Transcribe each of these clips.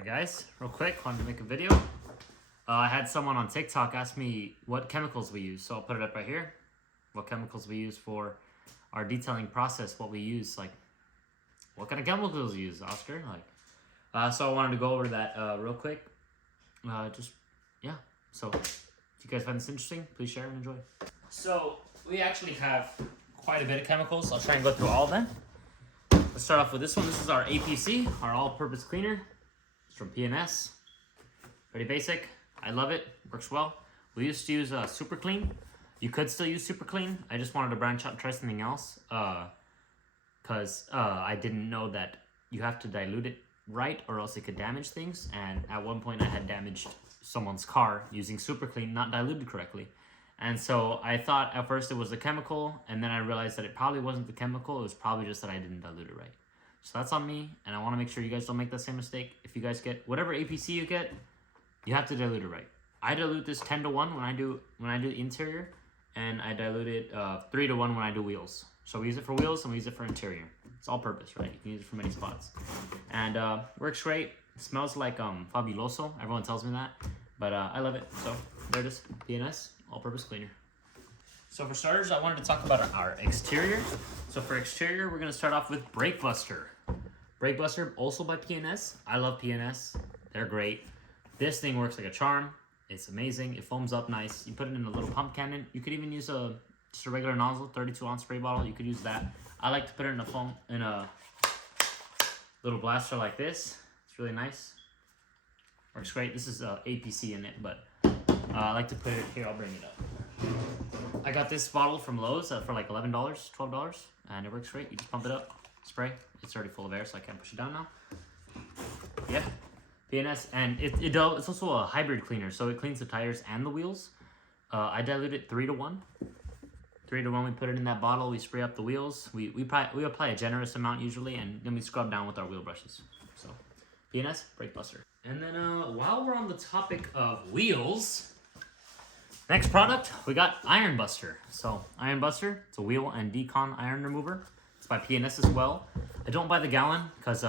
Hi guys, real quick, wanted to make a video. I had someone on TikTok ask me what chemicals we use, so I'll put it up right here. What chemicals we use for our detailing process, what we use, like what kind of chemicals you use, Oscar? So I wanted to go over that real quick. So if you guys find this interesting, please share and enjoy. So we actually have quite a bit of chemicals. I'll try and go through all of them. Let's start off with this one. This is our APC, our all-purpose cleaner. It's from P&S. Pretty basic. I love it. Works well. We used to use Super Clean. You could still use Super Clean. I just wanted to branch out and try something else because I didn't know that you have to dilute it right or else it could damage things. And at one point I had damaged someone's car using Super Clean, not diluted correctly. And so I thought at first it was the chemical, and then I realized that it probably wasn't the chemical. It was probably just that I didn't dilute it right. So that's on me, and I want to make sure you guys don't make that same mistake. If you guys get whatever APC you get, you have to dilute it right. I dilute this 10-to-1 when I do interior, and I dilute it 3-to-1 when I do wheels. So we use it for wheels and we use it for interior. It's all purpose, right? You can use it for many spots, and works great. It smells like fabuloso. Everyone tells me that, but I love it. So there it is, P&S all-purpose cleaner. So for starters, I wanted to talk about our exterior. So for exterior, we're gonna start off with Brake Buster. Brake Buster, also by P&S. I love P&S. They're great. This thing works like a charm. It's amazing. It foams up nice. You put it in a little pump cannon. You could even use just a regular nozzle, 32-ounce spray bottle. You could use that. I like to put it in a little blaster like this. It's really nice. Works great. This is APC in it, but I like to put it here. I'll bring it up. I got this bottle from Lowe's for like $11, $12, and it works great. You just pump it up, spray. It's already full of air, so I can't push it down now. Yeah, P&S, and it's also a hybrid cleaner, so it cleans the tires and the wheels. I dilute it 3-to-1. 3-to-1. We put it in that bottle. We spray up the wheels. We apply a generous amount usually, and then we scrub down with our wheel brushes. So P&S Brake Buster. And then while we're on the topic of wheels, next product, we got Iron Buster. So Iron Buster, it's a wheel and decon iron remover. It's by P&S as well. I don't buy the gallon because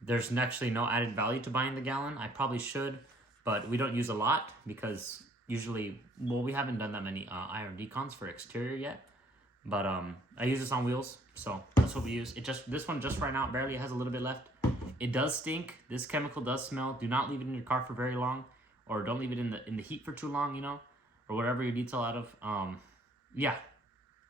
there's actually no added value to buying the gallon. I probably should, but we don't use a lot because usually, well, we haven't done that many iron decons for exterior yet. But I use this on wheels, so that's what we use. This one just right now barely has a little bit left. It does stink. This chemical does smell. Do not leave it in your car for very long, or don't leave it in the heat for too long, you know, or whatever you detail out of. Yeah,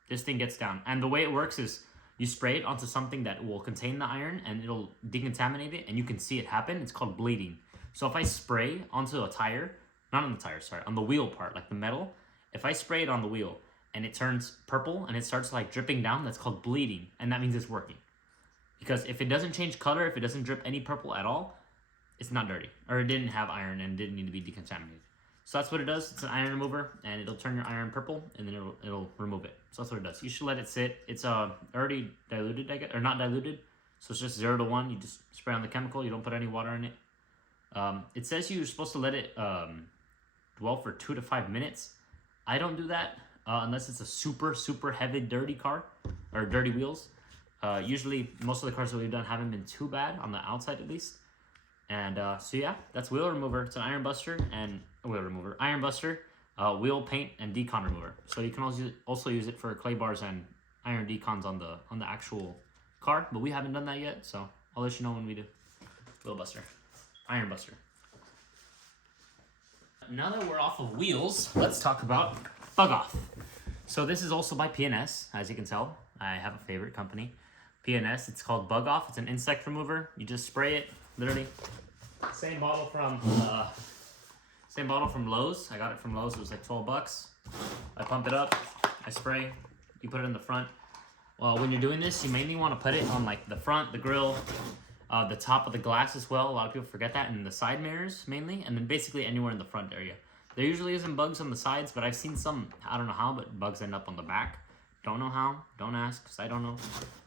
this thing gets down. And the way it works is you spray it onto something that will contain the iron, and it'll decontaminate it, and you can see it happen. It's called bleeding. So if I spray onto a tire, not on the tire, sorry, on the wheel part, like the metal, if I spray it on the wheel and it turns purple and it starts like dripping down, that's called bleeding, and that means it's working. Because if it doesn't change color, if it doesn't drip any purple at all, it's not dirty, or it didn't have iron and didn't need to be decontaminated. So that's what it does. It's an iron remover, and it'll turn your iron purple, and then it'll remove it. So that's what it does. You should let it sit. It's already diluted, I guess, or not diluted. So it's just 0-to-1. You just spray on the chemical. You don't put any water in it. It says you're supposed to let it dwell for 2 to 5 minutes. I don't do that unless it's a super, super heavy, dirty car or dirty wheels. Usually, most of the cars that we've done haven't been too bad, on the outside at least. And so yeah, that's wheel remover. It's an Iron Buster and Iron Buster, wheel paint and decon remover. So you can also use it for clay bars and iron decons on the actual car, but we haven't done that yet. So I'll let you know when we do. Wheel Buster, Iron Buster. Now that we're off of wheels, let's talk about Bug Off. So this is also by P&S, as you can tell. I have a favorite company, P&S. It's called Bug Off. It's an insect remover. You just spray it, literally. Same bottle from Lowe's. I got it from Lowe's. It was like $12. I pump it up. I spray. You put it in the front. Well, when you're doing this, you mainly want to put it on like the front, the grill, the top of the glass as well. A lot of people forget that, and the side mirrors mainly, and then basically anywhere in the front area. There usually isn't bugs on the sides, but I've seen some, I don't know how, but bugs end up on the back. Don't know how. Don't ask, because I don't know.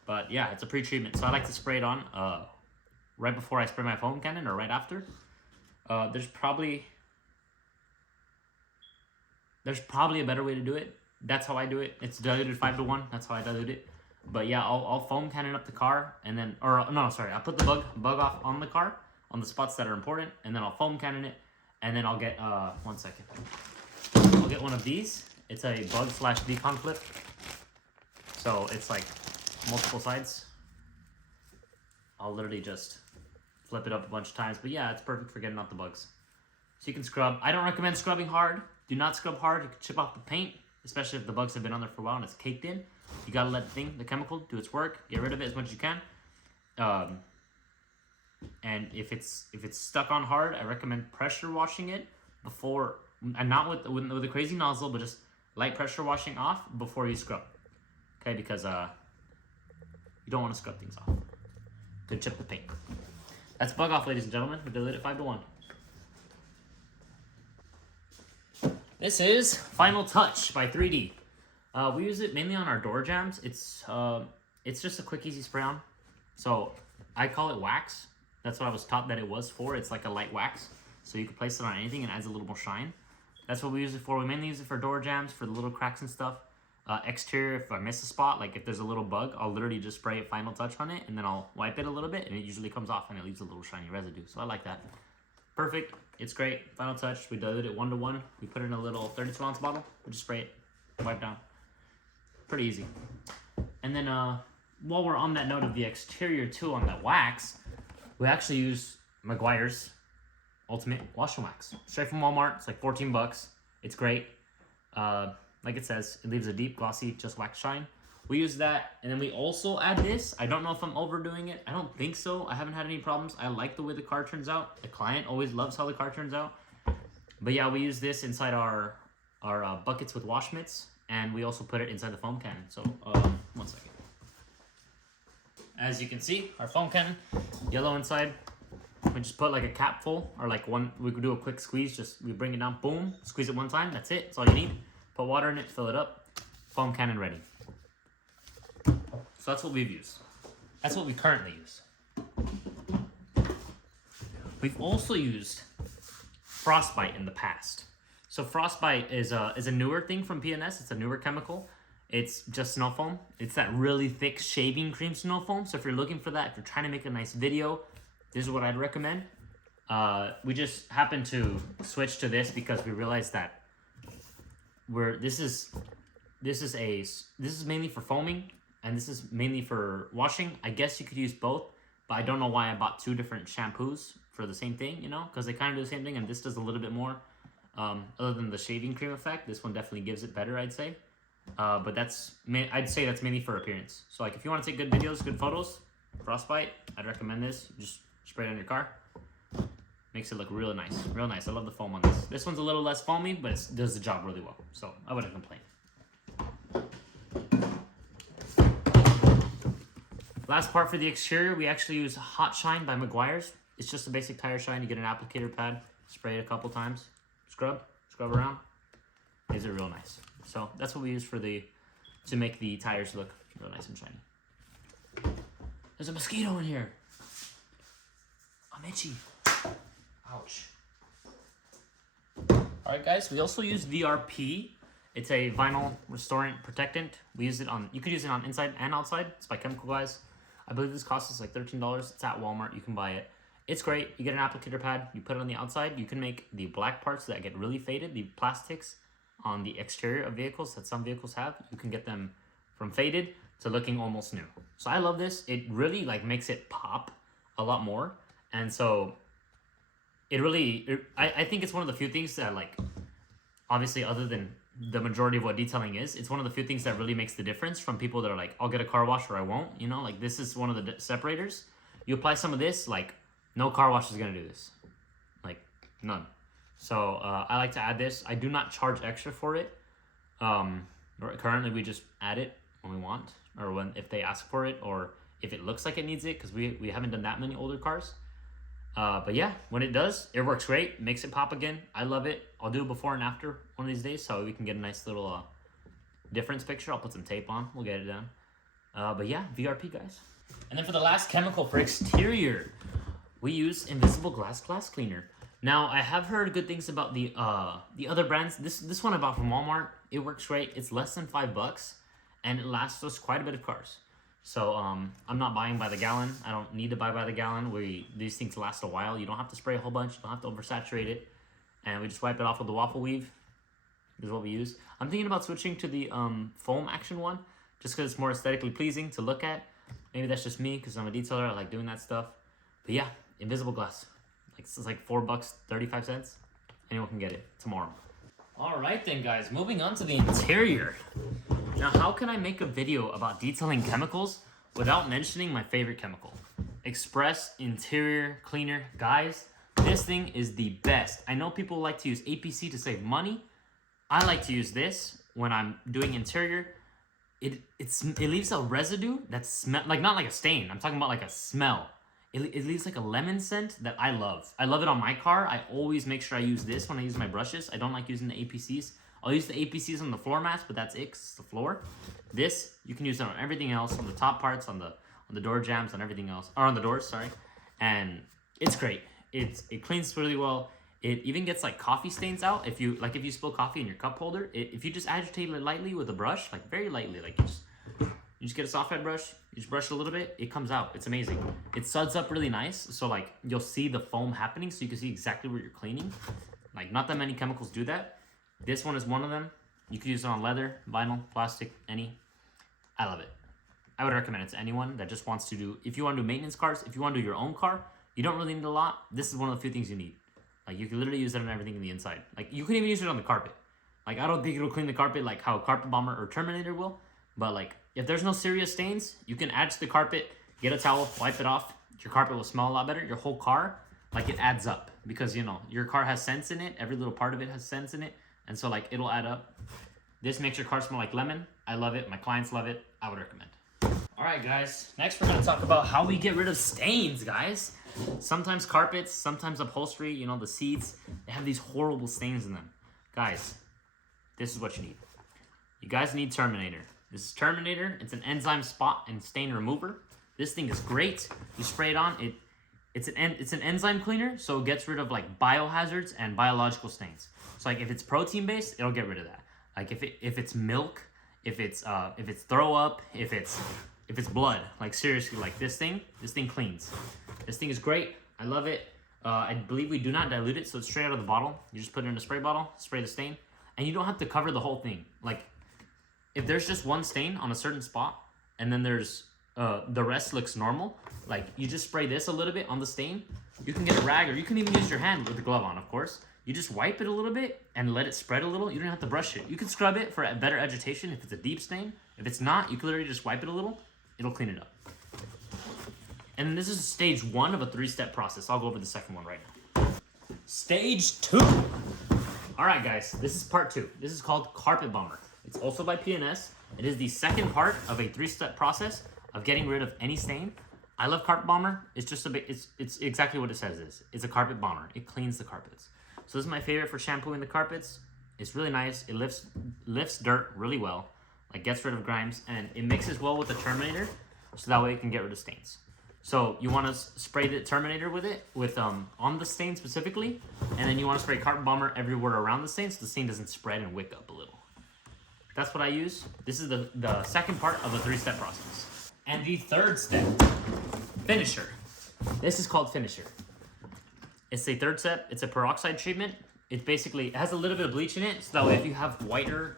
But yeah, it's a pre-treatment. So I like to spray it on right before I spray my foam cannon, or right after. There's probably a better way to do it. That's how I do it. It's diluted 5-to-1. That's how I dilute it. But yeah, I'll foam cannon up the car, and then, I put the bug off on the car, on the spots that are important, and then I'll foam cannon it, and then I'll get, one second. I'll get one of these. It's a bug / decon flip. So it's like multiple sides. I'll literally just flip it up a bunch of times, but yeah, it's perfect for getting out the bugs. So you can scrub. I don't recommend scrubbing hard. Do not scrub hard. You can chip off the paint, especially if the bugs have been on there for a while and it's caked in. You gotta let the chemical, do its work. Get rid of it as much as you can. And if it's stuck on hard, I recommend pressure washing it before, and not with a crazy nozzle, but just light pressure washing off before you scrub. Okay, because you don't want to scrub things off. Could chip the paint. That's bug off, ladies and gentlemen. We did it 5 to 1. This is Final Touch by 3D. We use it mainly on our door jams. It's just a quick, easy spray on. So I call it wax. That's what I was taught that it was for. It's like a light wax. So you can place it on anything and it adds a little more shine. That's what we use it for. We mainly use it for door jams, for the little cracks and stuff. Exterior, if I miss a spot, like if there's a little bug, I'll literally just spray a Final Touch on it and then I'll wipe it a little bit and it usually comes off and it leaves a little shiny residue. So I like that. Perfect. It's great. Final Touch. We diluted it 1 to 1. We put it in a little 32-ounce bottle. We just spray it, wipe down. Pretty easy. And then while we're on that note of the exterior too, on that wax, we actually use Meguiar's Ultimate Wash and Wax. Straight from Walmart. It's like 14 bucks. It's great. Like it says, it leaves a deep, glossy, just wax shine. We use that, and then we also add this. I don't know if I'm overdoing it. I don't think so. I haven't had any problems. I like the way the car turns out. The client always loves how the car turns out. But yeah, we use this inside our buckets with wash mitts, and we also put it inside the foam cannon. So, 1 second. As you can see, our foam cannon, yellow inside. We just put like a cap full, or like one, we could do a quick squeeze. Just, we bring it down, boom, squeeze it 1 time. That's it. That's all you need. Put water in it, fill it up. Foam cannon ready. So that's what we've used. That's what we currently use. We've also used Frostbite in the past. So Frostbite is a newer thing from PNS. It's a newer chemical. It's just snow foam. It's that really thick shaving cream snow foam. So if you're looking for that, if you're trying to make a nice video, this is what I'd recommend. We just happened to switch to this because we realized that this is mainly for foaming. And this is mainly for washing. I guess you could use both, but I don't know why I bought 2 different shampoos for the same thing, you know, because they kind of do the same thing, and this does a little bit more. Other than the shaving cream effect, this one definitely gives it better, I'd say. But I'd say that's mainly for appearance. So like, if you want to take good videos, good photos, Frostbite, I'd recommend this. Just spray it on your car. Makes it look really nice, real nice. I love the foam on this. This one's a little less foamy, but it does the job really well. So I wouldn't complain. Last part for the exterior, we actually use Hot Shine by Meguiar's. It's just a basic tire shine. You get an applicator pad, spray it a couple times, scrub around. Makes it real nice. So that's what we use to make the tires look real nice and shiny. There's a mosquito in here. I'm itchy. Ouch. Alright guys, we also use VRP. It's a vinyl restorant protectant. We use it on, you could use it on inside and outside. It's by Chemical Guys. I believe this costs us like $13. It's at Walmart. You can buy it. It's great. You get an applicator pad. You put it on the outside. You can make the black parts that get really faded, the plastics on the exterior of vehicles that some vehicles have. You can get them from faded to looking almost new. So I love this. It really like makes it pop a lot more. And so I think it's one of the few things that, like, obviously other than the majority of what detailing is, it's one of the few things that really makes the difference from people that are like, I'll get a car wash or I won't, you know, like this is one of the separators. You apply some of this, like no car wash is going to do this, like none. So I like to add this. I do not charge extra for it. Currently we just add it when we want, or if they ask for it, or if it looks like it needs it, because we haven't done that many older cars. But yeah, when it does, it works great. Makes it pop again. I love it. I'll do a before and after one of these days so we can get a nice little difference picture. I'll put some tape on. We'll get it done. But yeah, VRP, guys. And then for the last chemical for exterior, we use Invisible Glass Cleaner. Now, I have heard good things about the other brands. This one I bought from Walmart. It works great. It's less than $5, and it lasts us quite a bit of cars. So I'm not buying by the gallon. I don't need to buy by the gallon. These things last a while. You don't have to spray a whole bunch. You don't have to oversaturate it. And we just wipe it off with the waffle weave. This is what we use. I'm thinking about switching to the foam action one, just because it's more aesthetically pleasing to look at. Maybe that's just me, because I'm a detailer. I like doing that stuff. But yeah, invisible glass. It's like $4, 35 cents. Anyone can get it tomorrow. All right then, guys. Moving on to the interior. Now, how can I make a video about detailing chemicals without mentioning my favorite chemical? Express Interior Cleaner. Guys, this thing is the best. I know people like to use APC to save money. I like to use this when I'm doing interior. It leaves a residue that smells like, not like a stain. I'm talking about like a smell. It leaves like a lemon scent that I love. I love it on my car. I always make sure I use this when I use my brushes. I don't like using the APCs. I'll use the APCs on the floor mats, but that's it, 'cause it's the floor. This, you can use it on everything else, on the top parts, on the door jambs, on everything else, or on the doors, sorry. And it's great. It cleans really well. It even gets like coffee stains out. If you spill coffee in your cup holder, if you just agitate it lightly with a brush, like very lightly, like you just get a soft head brush, you just brush it a little bit, it comes out. It's amazing. It suds up really nice, so like you'll see the foam happening, so you can see exactly what you're cleaning. Like, not that many chemicals do that. This one is one of them. You can use it on leather, vinyl, plastic, any. I love it. I would recommend it to anyone that just wants to do, if you want to do maintenance cars, if you want to do your own car, you don't really need a lot. This is one of the few things you need. Like, you can literally use it on everything in the inside. Like, you can even use it on the carpet. Like, I don't think it'll clean the carpet like how Carpet Bomber or Terminator will. But, like, if there's no serious stains, you can add to the carpet, get a towel, wipe it off. Your carpet will smell a lot better. Your whole car, like, it adds up. Because, you know, your car has scents in it. Every little part of it has scents in it. And so, like, it'll add up. This makes your car smell like lemon. I love it. My clients love it. I would recommend. All right, guys. Next, we're going to talk about how we get rid of stains, guys. Sometimes carpets, sometimes upholstery, you know, the seats, they have these horrible stains in them. Guys, this is what you need. You guys need Terminator. This is Terminator. It's an enzyme spot and stain remover. This thing is great. You spray it on. It's an enzyme cleaner, so it gets rid of like biohazards and biological stains. So like if it's protein based, it'll get rid of that. Like if it's milk, if it's throw up, if it's blood, like seriously, like this thing cleans. This thing is great. I love it. I believe we do not dilute it, so it's straight out of the bottle. You just put it in a spray bottle, spray the stain, and you don't have to cover the whole thing. Like, if there's just one stain on a certain spot, and then there's the rest looks normal, like you just spray this a little bit on the stain. You can get a rag, or you can even use your hand with the glove on, of course. You just wipe it a little bit and let it spread a little. You don't have to brush it. You can scrub it for a better agitation if it's a deep stain. If it's not, you can literally just wipe it a little. It'll clean it up. And this is stage 1 of a 3-step process. I'll go over the second one right now. Stage 2. All right, guys, this is part 2. This is called Carpet Bomber. It's also by PNS. It is the second part of a 3-step process of getting rid of any stain. I love Carpet Bomber. It's just a bit, it's exactly what it says it is. It's a carpet bomber. It cleans the carpets. So this is my favorite for shampooing the carpets. It's really nice. It lifts dirt really well, like gets rid of grimes, and it mixes well with the Terminator, so that way it can get rid of stains. So you want to spray the Terminator with it, on the stain specifically, and then you want to spray Carpet Bomber everywhere around the stain so the stain doesn't spread and wick up a little. That's what I use. This is the second part of the 3-step process. And the third step, Finisher. This is called Finisher. It's the third step. It's a peroxide treatment. It has a little bit of bleach in it, so that way if you have lighter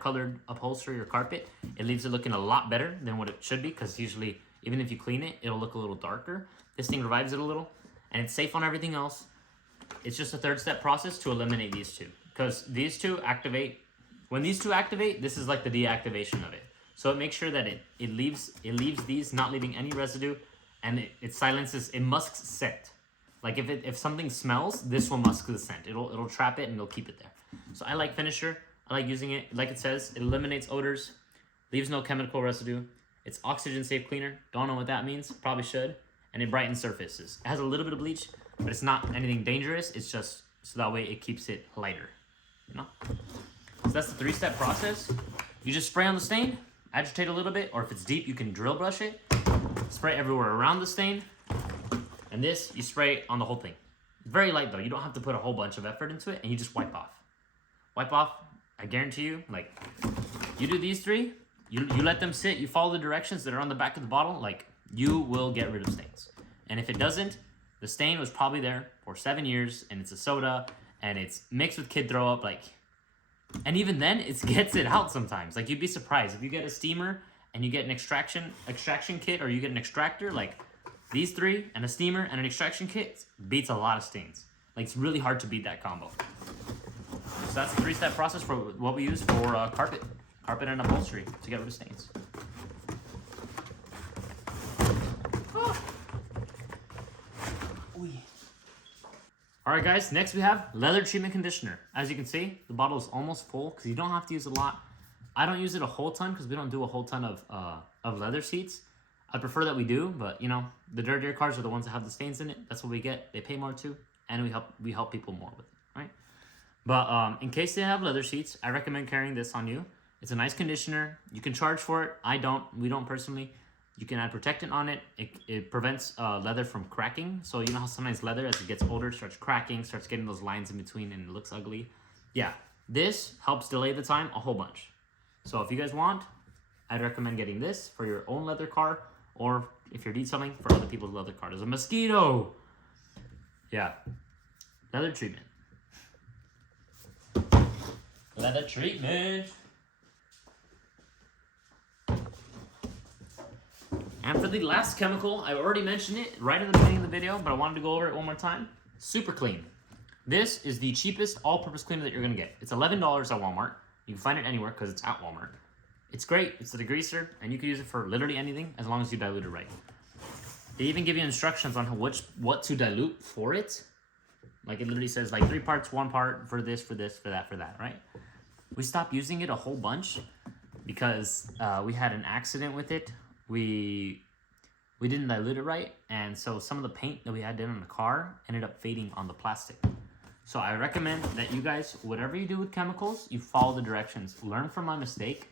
colored upholstery or carpet, it leaves it looking a lot better than what it should be, because usually, even if you clean it, it'll look a little darker. This thing revives it a little, and it's safe on everything else. It's just a 3rd-step process to eliminate these two, because these two activate. When these two activate, this is like the deactivation of it. So it makes sure that it leaves these, not leaving any residue, and it silences. It musks scent. Like if something smells, this will musk the scent. It'll trap it and it'll keep it there. So I like Finisher. I like using it. Like it says, it eliminates odors, leaves no chemical residue. It's oxygen safe cleaner. Don't know what that means. Probably should. And it brightens surfaces. It has a little bit of bleach, but it's not anything dangerous. It's just so that way it keeps it lighter. You know? So that's the 3-step process. You just spray on the stain, agitate a little bit, or if it's deep, you can drill brush it. Spray everywhere around the stain. And this, you spray on the whole thing. Very light though. You don't have to put a whole bunch of effort into it, and you just wipe off. Wipe off, I guarantee you, like, you do these 3, you let them sit, you follow the directions that are on the back of the bottle, like, you will get rid of stains. And if it doesn't, the stain was probably there for 7 years, and it's a soda, and it's mixed with kid throw up, like, and even then, it gets it out sometimes. Like, you'd be surprised. If you get a steamer, and you get an extraction kit, or you get an extractor, like, these three, and a steamer, and an extraction kit, beats a lot of stains. Like, it's really hard to beat that combo. So that's the 3-step process for what we use for carpet and upholstery to get rid of stains. Oh. Alright guys, next we have leather treatment conditioner. As you can see, the bottle is almost full because you don't have to use a lot. I don't use it a whole ton because we don't do a whole ton of leather seats. I prefer that we do, but you know, the dirtier cars are the ones that have the stains in it. That's what we get. They pay more too, and we help people more with it, right? But in case they have leather seats, I recommend carrying this on you. It's a nice conditioner. You can charge for it. We don't personally. You can add protectant on it. It prevents leather from cracking. So you know how sometimes leather, as it gets older, starts cracking, starts getting those lines in between, and it looks ugly. Yeah, this helps delay the time a whole bunch. So if you guys want, I'd recommend getting this for your own leather car, or if you're detailing for other people's leather car. There's a mosquito. Yeah, leather treatment. Leather treatment. And for the last chemical, I already mentioned it right at the beginning of the video, but I wanted to go over it one more time. Super Clean. This is the cheapest all-purpose cleaner that you're gonna get. It's $11 at Walmart. You can find it anywhere because it's at Walmart. It's great. It's a degreaser, and you can use it for literally anything as long as you dilute it right. They even give you instructions on what to dilute for it. Like, it literally says like 3 parts, 1 part for this, for that, right? We stopped using it a whole bunch because we had an accident with it. We didn't dilute it right, and so some of the paint that we had done on the car ended up fading on the plastic. So I recommend that you guys, whatever you do with chemicals, you follow the directions. Learn from my mistake.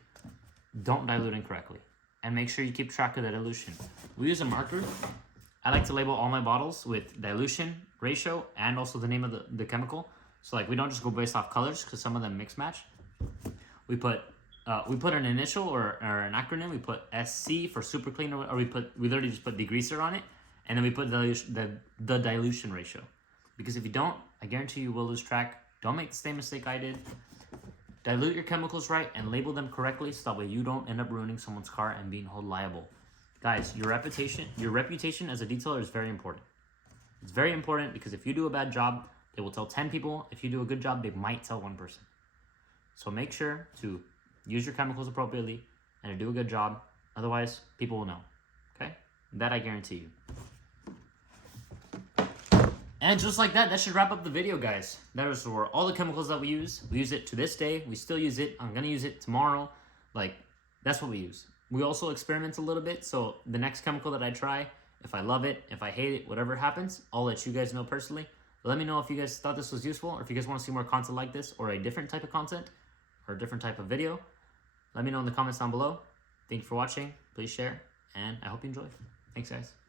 Don't dilute incorrectly. And make sure you keep track of the dilution. We use a marker. I like to label all my bottles with dilution, ratio, and also the name of the chemical. So like, we don't just go based off colors because some of them mix match. We put an initial or an acronym. We put SC for super clean, or we literally just put degreaser on it, and then we put the dilution ratio. Because if you don't, I guarantee you will lose track. Don't make the same mistake I did. Dilute your chemicals right and label them correctly, so that way you don't end up ruining someone's car and being held liable. Guys, your reputation as a detailer is very important. It's very important because if you do a bad job, they will tell 10 people. If you do a good job, they might tell 1 person. So make sure to use your chemicals appropriately and to do a good job. Otherwise, people will know. Okay? That I guarantee you. And just like that, that should wrap up the video, guys. That was for all the chemicals that we use. We use it to this day. We still use it. I'm going to use it tomorrow. Like, that's what we use. We also experiment a little bit. So the next chemical that I try, if I love it, if I hate it, whatever happens, I'll let you guys know personally. Let me know if you guys thought this was useful, or if you guys want to see more content like this, or a different type of content, or a different type of video. Let me know in the comments down below. Thank you for watching. Please share, and I hope you enjoy. Thanks, guys.